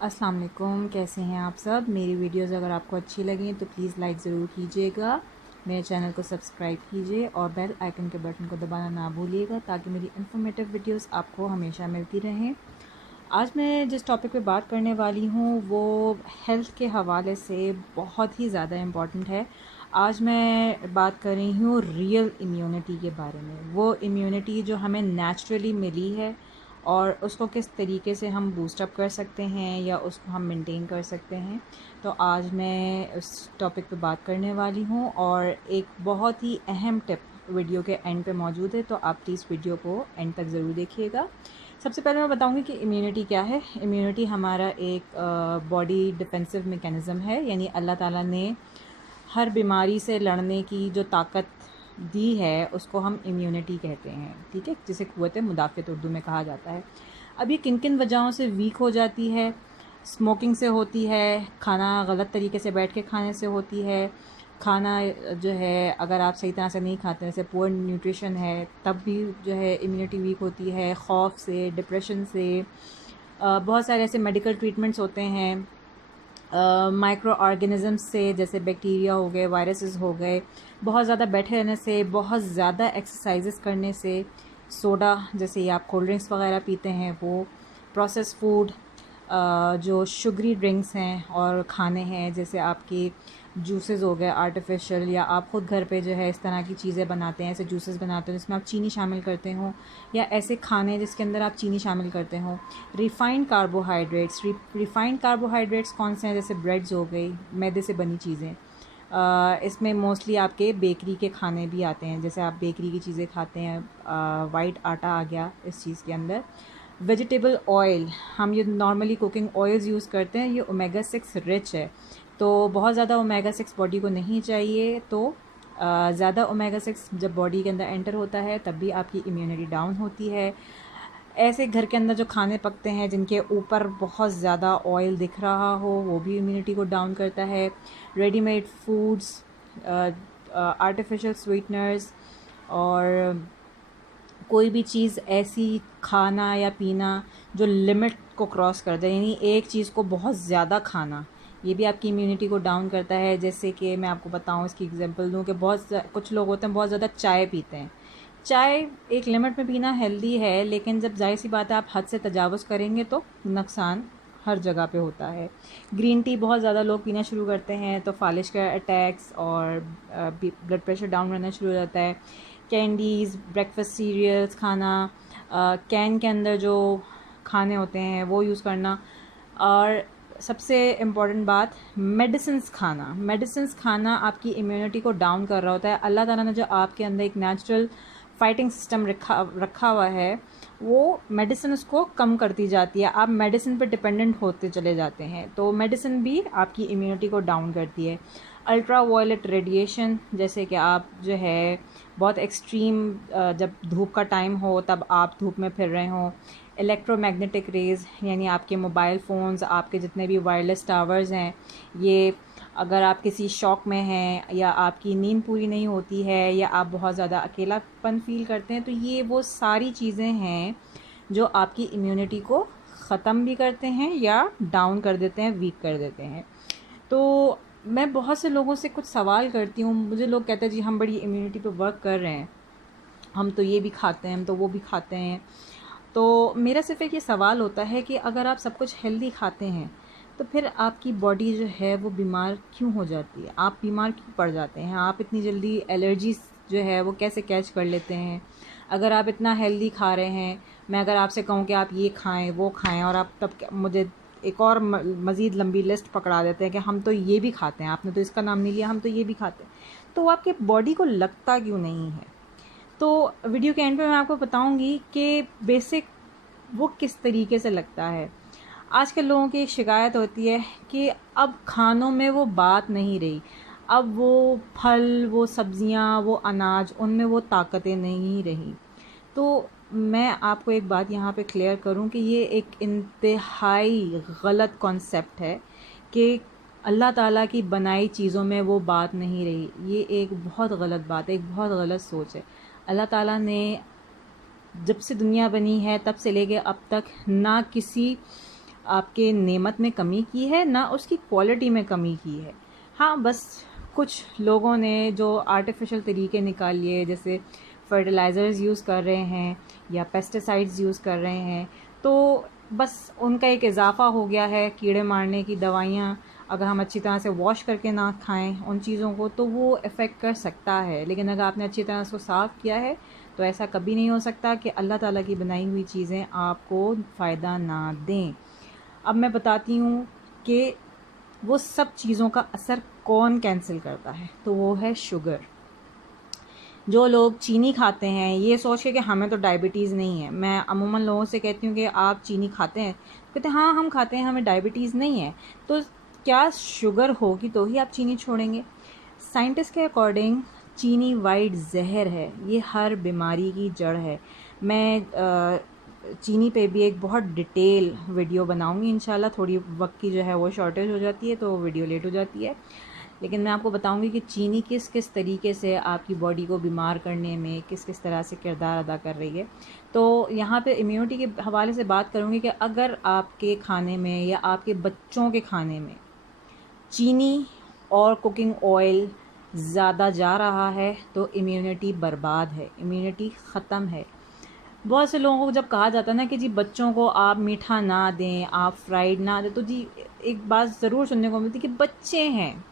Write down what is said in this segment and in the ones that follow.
अस्सलाम वालेकुम, कैसे हैं आप सब। मेरी वीडियोस अगर आपको अच्छी लगें तो प्लीज़ लाइक ज़रूर कीजिएगा, मेरे चैनल को सब्सक्राइब कीजिए और बेल आइकन के बटन को दबाना ना भूलिएगा ताकि मेरी इन्फॉर्मेटिव वीडियोस आपको हमेशा मिलती रहें। आज मैं जिस टॉपिक पे बात करने वाली हूँ वो हेल्थ के हवाले से बहुत ही ज़्यादा इम्पॉर्टेंट है। आज मैं बात कर रही हूँ रियल इम्यूनिटी के बारे में, वो इम्यूनिटी जो हमें नेचुरली मिली है और उसको किस तरीके से हम बूस्टअप कर सकते हैं या उसको हम मेंटेन कर सकते हैं। तो आज मैं उस टॉपिक पे बात करने वाली हूँ और एक बहुत ही अहम टिप वीडियो के एंड पे मौजूद है, तो आप प्लीज़ वीडियो को एंड तक ज़रूर देखिएगा। सबसे पहले मैं बताऊंगी कि इम्यूनिटी क्या है। इम्यूनिटी हमारा एक बॉडी डिफेंसिव मैकेनिज़्म है, यानी अल्लाह ताला ने हर बीमारी से लड़ने की जो ताकत दी है उसको हम इम्यूनिटी कहते हैं, ठीक है, जिसे क़ुव्वत मुदाफ़अत उर्दू में कहा जाता है। अब ये किन किन वजहों से वीक हो जाती है। स्मोकिंग से होती है, खाना गलत तरीके से बैठ के खाने से होती है, खाना जो है अगर आप सही तरह से नहीं खाते, जैसे पुअर न्यूट्रिशन है, तब भी जो है इम्यूनिटी वीक होती है। खौफ से, डिप्रेशन से, बहुत सारे ऐसे मेडिकल ट्रीटमेंट्स होते हैं माइक्रो ऑर्गेनिज़म्स से, जैसे बैक्टीरिया हो गए, वायरसेस हो गए, बहुत ज़्यादा बैठे रहने से, बहुत ज़्यादा एक्सरसाइजेस करने से, सोडा जैसे आप कोल्ड ड्रिंक्स वगैरह पीते हैं वो, प्रोसेस फूड, जो शुगरी ड्रिंक्स हैं और खाने हैं, जैसे आपके जूसेस हो गए आर्टिफिशियल, या आप ख़ुद घर पे जो है इस तरह की चीज़ें बनाते हैं, ऐसे जूसेस बनाते हैं जिसमें आप चीनी शामिल करते हो, या ऐसे खाने जिसके अंदर आप चीनी शामिल करते हो। रिफ़ाइंड कार्बोहाइड्रेट्स, रिफ़ाइंड कार्बोहाइड्रेट्स कौन से हैं, जैसे ब्रेड्स हो गई, मैदे से बनी चीज़ें। इसमें मोस्टली आपके बेकरी के खाने भी आते हैं, जैसे आप बेकरी की चीज़ें खाते हैं, वाइट आटा आ गया इस चीज़ के अंदर। वेजिटेबल ऑयल, हम ये नॉर्मली कुकिंग ऑयल्स यूज़ करते हैं, ये ओमेगा 6 रिच है, तो बहुत ज़्यादा ओमेगा 6 बॉडी को नहीं चाहिए। तो ज़्यादा ओमेगा 6 जब बॉडी के अंदर एंटर होता है तब भी आपकी इम्यूनिटी डाउन होती है। ऐसे घर के अंदर जो खाने पकते हैं जिनके ऊपर बहुत ज़्यादा ऑयल दिख रहा हो, वो भी इम्यूनिटी को डाउन करता है। रेडीमेड फूड्स, आर्टिफिशियल स्वीटनर्स, और कोई भी चीज़ ऐसी खाना या पीना जो लिमिट को क्रॉस कर दे, यानी एक चीज़ को बहुत ज़्यादा खाना, ये भी आपकी इम्यूनिटी को डाउन करता है। जैसे कि मैं आपको बताऊं, इसकी एग्जांपल दूं कि कुछ लोग होते हैं बहुत ज़्यादा चाय पीते हैं। चाय एक लिमिट में पीना हेल्दी है, लेकिन जब जाहिर सी बात है आप हद से तजावुज़ करेंगे तो नुकसान हर जगह पे होता है। ग्रीन टी बहुत ज़्यादा लोग पीना शुरू करते हैं तो फालिश का अटैक्स और ब्लड प्रेशर डाउन रहना शुरू हो जाता है। कैंडीज़, ब्रेकफास्ट सीरियल्स खाना, कैन के अंदर जो खाने होते हैं वो यूज़ करना, और सबसे इम्पॉर्टेंट बात मेडिसिन्स खाना आपकी इम्यूनिटी को डाउन कर रहा होता है। अल्लाह ताला ने जो आपके अंदर एक नेचुरल फाइटिंग सिस्टम रखा हुआ है, वो मेडिसिन उसको कम करती जाती है, आप मेडिसिन पर डिपेंडेंट होते चले जाते हैं, तो मेडिसिन भी आपकी इम्यूनिटी को डाउन करती है। अल्ट्रा वायलेट रेडिएशन, जैसे कि आप जो है बहुत एक्सट्रीम जब धूप का टाइम हो तब आप धूप में फिर रहे हों, इलेक्ट्रोमैग्नेटिक रेज़, यानी आपके मोबाइल फ़ोन्स, आपके जितने भी वायरलेस टावर्स हैं, ये अगर आप किसी शॉक में हैं या आपकी नींद पूरी नहीं होती है या आप बहुत ज़्यादा अकेलापन फ़ील करते हैं, तो ये वो सारी चीज़ें हैं जो आपकी इम्यूनिटी को ख़त्म भी करते हैं या डाउन कर देते हैं, वीक कर देते हैं। तो मैं बहुत से लोगों से कुछ सवाल करती हूँ, मुझे लोग कहते हैं जी हम बड़ी इम्यूनिटी पे वर्क कर रहे हैं, हम तो ये भी खाते हैं, हम तो वो भी खाते हैं। तो मेरा सिर्फ एक ये सवाल होता है कि अगर आप सब कुछ हेल्दी खाते हैं तो फिर आपकी बॉडी जो है वो बीमार क्यों हो जाती है, आप बीमार क्यों पड़ जाते हैं, आप इतनी जल्दी एलर्जीज जो है वो कैसे कैच कर लेते हैं। अगर आप इतना हेल्दी खा रहे हैं, मैं अगर आपसे कहूँ कि आप ये खाएं वो खाएं और आप तब मुझे एक और मज़ीद लंबी लिस्ट पकड़ा देते हैं कि हम तो ये भी खाते हैं, आपने तो इसका नाम नहीं लिया, हम तो ये भी खाते हैं, तो आपके बॉडी को लगता क्यों नहीं है। तो वीडियो के एंड पे मैं आपको बताऊंगी कि बेसिक वो किस तरीके से लगता है। आजकल लोगों की एक शिकायत होती है कि अब खानों में वो बात नहीं रही, अब वो फल, वो सब्जियां, वो अनाज, उनमें वो ताकतें नहीं रही। तो मैं आपको एक बात यहाँ पे क्लियर करूँ कि ये एक इंतहाई गलत कॉन्सेप्ट है कि अल्लाह ताला की बनाई चीज़ों में वो बात नहीं रही। ये एक बहुत गलत बात है, एक बहुत गलत सोच है। अल्लाह ताला ने जब से दुनिया बनी है तब से लेके अब तक ना किसी आपके नेमत में कमी की है, ना उसकी क्वालिटी में कमी की है। हाँ, बस कुछ लोगों ने जो आर्टिफिशियल तरीके निकाल लिए, जैसे फर्टिलाइज़र्स यूज़ कर रहे हैं या पेस्टिसाइड्स यूज़ कर रहे हैं, तो बस उनका एक इजाफ़ा हो गया है। कीड़े मारने की दवाइयाँ अगर हम अच्छी तरह से वॉश करके ना खाएं उन चीज़ों को, तो वो इफ़ेक्ट कर सकता है। लेकिन अगर आपने अच्छी तरह से साफ़ किया है तो ऐसा कभी नहीं हो सकता कि अल्लाह ताला की बनाई हुई चीज़ें आपको फ़ायदा ना दें। अब मैं बताती हूँ कि वो सब चीज़ों का असर कौन कैंसिल करता है, तो वो है शुगर। जो लोग चीनी खाते हैं ये सोच के कि हमें तो डायबिटीज़ नहीं है, मैं अमूमन लोगों से कहती हूँ कि आप चीनी खाते हैं, कहते हैं हाँ हम खाते हैं, हमें डायबिटीज़ नहीं है। तो क्या शुगर होगी तो ही आप चीनी छोड़ेंगे? साइंटिस्ट के अकॉर्डिंग चीनी वाइट जहर है, ये हर बीमारी की जड़ है। मैं चीनी पे भी एक बहुत डिटेल वीडियो बनाऊंगी इंशाल्लाह। थोड़ी वक्त की जो है वो शॉर्टेज हो जाती है तो वीडियो लेट हो जाती है, लेकिन मैं आपको बताऊंगी कि चीनी किस किस तरीके से आपकी बॉडी को बीमार करने में किस किस तरह से किरदार अदा कर रही है। तो यहाँ पे इम्यूनिटी के हवाले से बात करूँगी कि अगर आपके खाने में या आपके बच्चों के खाने में चीनी और कुकिंग ऑयल ज़्यादा जा रहा है तो इम्यूनिटी बर्बाद है, इम्यूनिटी ख़त्म है। बहुत से लोगों को जब कहा जाता है ना कि जी बच्चों को आप मीठा ना दें, आप फ्राइड ना दें, तो जी एक बात ज़रूर सुनने को मिलती है कि बच्चे हैं,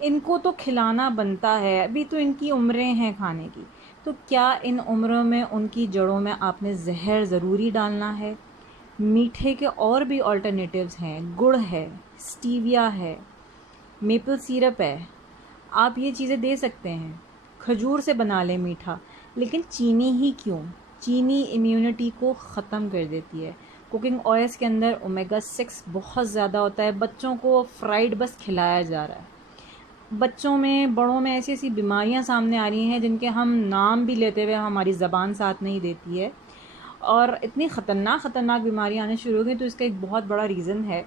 इनको तो खिलाना बनता है, अभी तो इनकी उम्रें हैं खाने की। तो क्या इन उम्रों में उनकी जड़ों में आपने जहर ज़रूरी डालना है? मीठे के और भी अल्टरनेटिव्स हैं, गुड़ है, स्टीविया है, मेपल सिरप है, आप ये चीज़ें दे सकते हैं। खजूर से बना लें मीठा, लेकिन चीनी ही क्यों? चीनी इम्यूनिटी को ख़त्म कर देती है। कुकिंग ऑयल्स के अंदर ओमेगा 6 बहुत ज़्यादा होता है। बच्चों को फ्राइड बस खिलाया जा रहा है। बच्चों में बड़ों में ऐसी ऐसी बीमारियां सामने आ रही हैं जिनके हम नाम भी लेते हुए हमारी ज़बान साथ नहीं देती है, और इतनी ख़तरनाक बीमारियां आने शुरू हो गई। तो इसका एक बहुत बड़ा रीज़न है,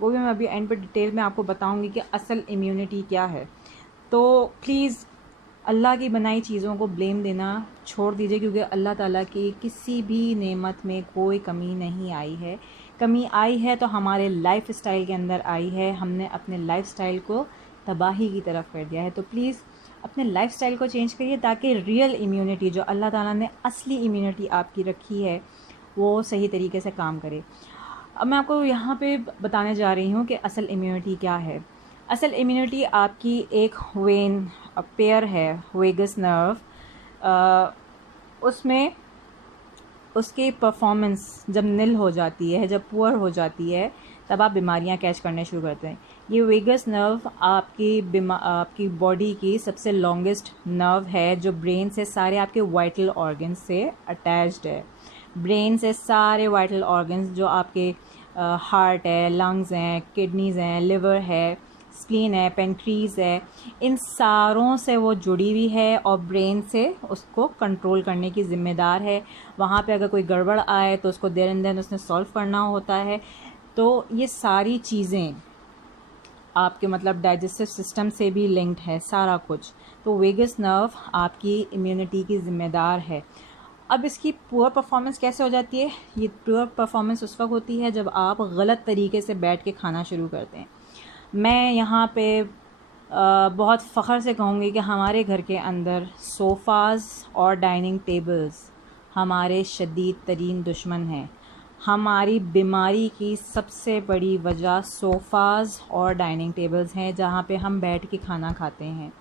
वो भी मैं अभी एंड पर डिटेल में आपको बताऊंगी कि असल इम्यूनिटी क्या है। तो प्लीज़ अल्लाह की बनाई चीज़ों को ब्लेम देना छोड़ दीजिए, क्योंकि अल्लाह ताला की किसी भी नेमत में कोई कमी नहीं आई है। कमी आई है तो हमारे लाइफ स्टाइल के अंदर आई है। हमने अपने लाइफ स्टाइल को तबाही की तरफ कर दिया है। तो प्लीज़ अपने लाइफ स्टाइल को चेंज करिए ताकि रियल इम्यूनिटी जो अल्लाह ताला ने असली इम्यूनिटी आपकी रखी है वो सही तरीके से काम करे। अब मैं आपको यहाँ पे बताने जा रही हूँ कि असल इम्यूनिटी क्या है। असल इम्यूनिटी आपकी एक वेन पेयर है, वेगस नर्व, उसमें उसकी परफॉर्मेंस जब निल हो जाती है, जब पुअर हो जाती है, तब आप बीमारियां कैच करने शुरू करते हैं। ये वेगस नर्व आपकी बॉडी की सबसे लॉन्गेस्ट नर्व है, जो ब्रेन से सारे आपके वाइटल ऑर्गन्स से अटैच्ड है। ब्रेन से सारे वाइटल ऑर्गन्स जो आपके हार्ट है, लंग्स हैं, किडनीज़ हैं, लिवर है, स्प्लीन है, पेनक्रीज है, इन सारों से वो जुड़ी हुई है और ब्रेन से उसको कंट्रोल करने की ज़िम्मेदार है। वहाँ पे अगर कोई गड़बड़ आए तो उसको देर एंड देन उसने सॉल्व करना होता है। तो ये सारी चीज़ें आपके मतलब डाइजेस्टिव सिस्टम से भी लिंक्ड है सारा कुछ। तो वेगस नर्व आपकी इम्यूनिटी की ज़िम्मेदार है। अब इसकी पुअर परफॉर्मेंस कैसे हो जाती है? ये पुअर परफॉर्मेंस उस वक्त होती है जब आप गलत तरीके से बैठ के खाना शुरू करते हैं। मैं यहाँ पे बहुत फ़ख्र से कहूँगी कि हमारे घर के अंदर सोफ़ाज़ और डाइनिंग टेबल्स हमारे शदीद तरीन दुश्मन हैं। हमारी बीमारी की सबसे बड़ी वजह सोफ़ाज़ और डाइनिंग टेबल्स हैं, जहाँ पे हम बैठ के खाना खाते हैं।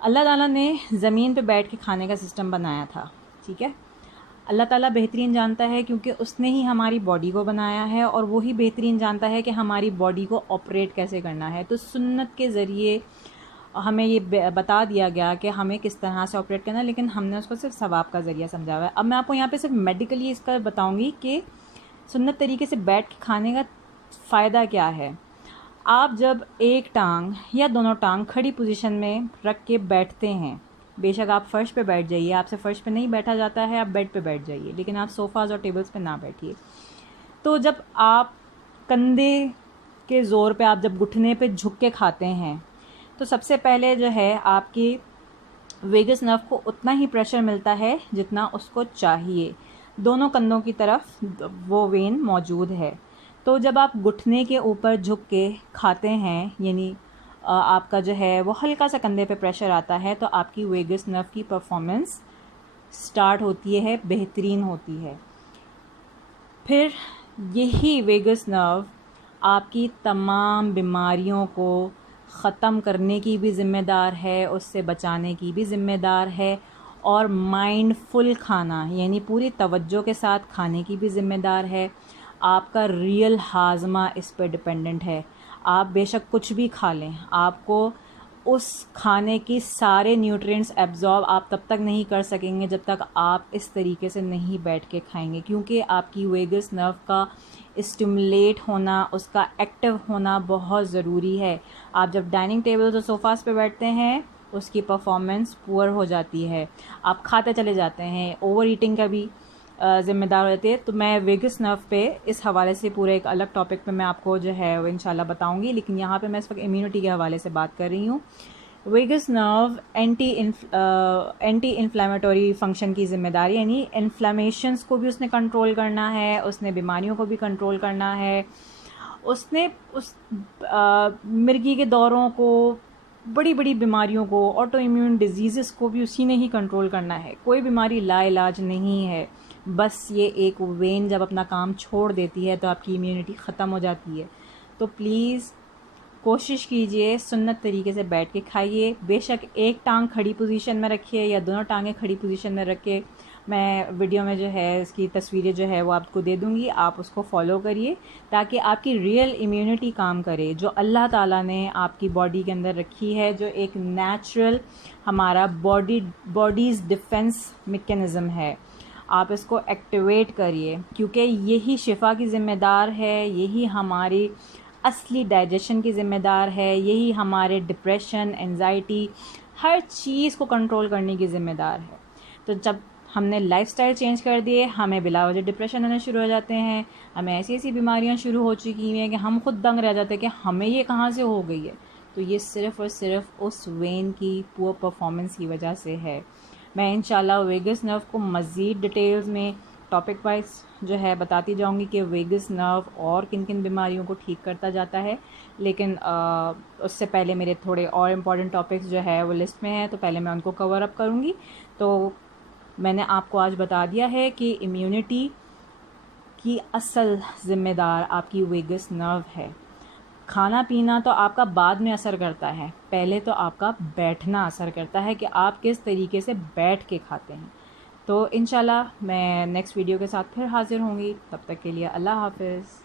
अल्लाह ताला ने ज़मीन पे बैठ के खाने का सिस्टम बनाया था, ठीक है। अल्लाह ताला बेहतरीन जानता है, क्योंकि उसने ही हमारी बॉडी को बनाया है और वही बेहतरीन जानता है कि हमारी बॉडी को ऑपरेट कैसे करना है। तो सुन्नत के ज़रिए हमें ये बता दिया गया कि हमें किस तरह से ऑपरेट करना है, लेकिन हमने उसको सिर्फ सवाब का ज़रिया समझा हुआ है। अब मैं आपको यहाँ पे सिर्फ मेडिकली इसका बताऊँगी कि सुन्नत तरीके से बैठ के खाने का फ़ायदा क्या है। आप जब एक टांग या दोनों टांग खड़ी पोजीशन में रख के बैठते हैं, बेशक आप फ़र्श पे बैठ जाइए, आपसे फ़र्श पे नहीं बैठा जाता है, आप बेड पे बैठ जाइए, लेकिन आप सोफ़ाज़ और टेबल्स पे ना बैठिए। तो जब आप कंधे के ज़ोर पे, आप जब घुटने पे झुक के खाते हैं, तो सबसे पहले जो है आपकी वेगस नर्व को उतना ही प्रेशर मिलता है जितना उसको चाहिए। दोनों कंधों की तरफ वो वेन मौजूद है। तो जब आप घुटने के ऊपर झुक के खाते हैं, यानी आपका जो है वो हल्का सा कंधे पे प्रेशर आता है, तो आपकी वेगस नर्व की परफॉर्मेंस स्टार्ट होती है, बेहतरीन होती है। फिर यही वेगस नर्व आपकी तमाम बीमारियों को ख़त्म करने की भी ज़िम्मेदार है, उससे बचाने की भी ज़िम्मेदार है, और माइंडफुल खाना यानी पूरी तवज्जो के साथ खाने की भी ज़िम्मेदार है। आपका रियल हाज़मा इस पर डिपेंडेंट है। आप बेशक कुछ भी खा लें, आपको उस खाने की सारे न्यूट्रिएंट्स एब्जॉर्ब आप तब तक नहीं कर सकेंगे जब तक आप इस तरीके से नहीं बैठ के खाएंगे, क्योंकि आपकी वेगस नर्व का स्टिमुलेट होना, उसका एक्टिव होना बहुत ज़रूरी है। आप जब डाइनिंग टेबल्स और सोफ़ास पे बैठते हैं, उसकी परफॉर्मेंस पुअर हो जाती है, आप खाते चले जाते हैं, ओवर ईटिंग का भी ज़िम्मेदार रहती है। तो मैं वेगस नर्व पे इस हवाले से पूरे एक अलग टॉपिक पे मैं आपको जो है वो इंशाल्लाह बताऊंगी, लेकिन यहाँ पे मैं इस वक्त इम्यूनिटी के हवाले से बात कर रही हूँ। Vagus nerve anti inflammatory function की ज़िम्मेदारी, यानी इन्फ्लामेशंस को भी उसने कंट्रोल करना है, उसने बीमारियों को भी कंट्रोल करना है, उसने उस मिर्गी के दौरों को, बड़ी बड़ी बीमारियों को, ऑटो इम्यून डिजीज़ को भी उसी ने ही कंट्रोल करना है। कोई बीमारी लाइलाज नहीं है, बस ये एक वेन जब अपना काम छोड़ देती है तो आपकी इम्यूनिटी ख़त्म हो जाती है। तो प्लीज़ कोशिश कीजिए सुन्नत तरीके से बैठ के खाइए। बेशक एक टांग खड़ी पोजीशन में रखिए या दोनों टांगें खड़ी पोजीशन में रखिए। मैं वीडियो में जो है इसकी तस्वीरें जो है वो आपको दे दूँगी, आप उसको फॉलो करिए ताकि आपकी रियल इम्यूनिटी काम करे, जो अल्लाह ताला ने आपकी बॉडी के अंदर रखी है, जो एक नेचुरल हमारा बॉडीज़ डिफेंस मैकेनिज़्म है। आप इसको एक्टिवेट करिए, क्योंकि यही शिफा की ज़िम्मेदार है, यही हमारी असली डाइजेशन की ज़िम्मेदार है, यही हमारे डिप्रेशन, एंजाइटी, हर चीज़ को कंट्रोल करने की ज़िम्मेदार है। तो जब हमने लाइफस्टाइल चेंज कर दिए, हमें बिला वजह डिप्रेशन होने शुरू हो जाते हैं, हमें ऐसी ऐसी बीमारियां शुरू हो चुकी हैं कि हम खुद दंग रह जाते हैं कि हमें ये कहाँ से हो गई है। तो ये सिर्फ़ और सिर्फ उस वेन की पुअर परफॉर्मेंस की वजह से है। मैं इंशाल्लाह वेगस नर्व को मज़ीद डिटेल्स में टॉपिक वाइज जो है बताती जाऊंगी कि वेगस नर्व और किन किन बीमारियों को ठीक करता जाता है, लेकिन उससे पहले मेरे थोड़े और इम्पॉर्टेंट टॉपिक्स जो है वो लिस्ट में है, तो पहले मैं उनको कवर अप करूंगी। तो मैंने आपको आज बता दिया है कि इम्यूनिटी की असल ज़िम्मेदार आपकी वेगस नर्व है। खाना पीना तो आपका बाद में असर करता है, पहले तो आपका बैठना असर करता है कि आप किस तरीके से बैठ के खाते हैं। तो इंशाल्लाह मैं नेक्स्ट वीडियो के साथ फिर हाज़िर होंगी, तब तक के लिए अल्लाह हाफ़िज़।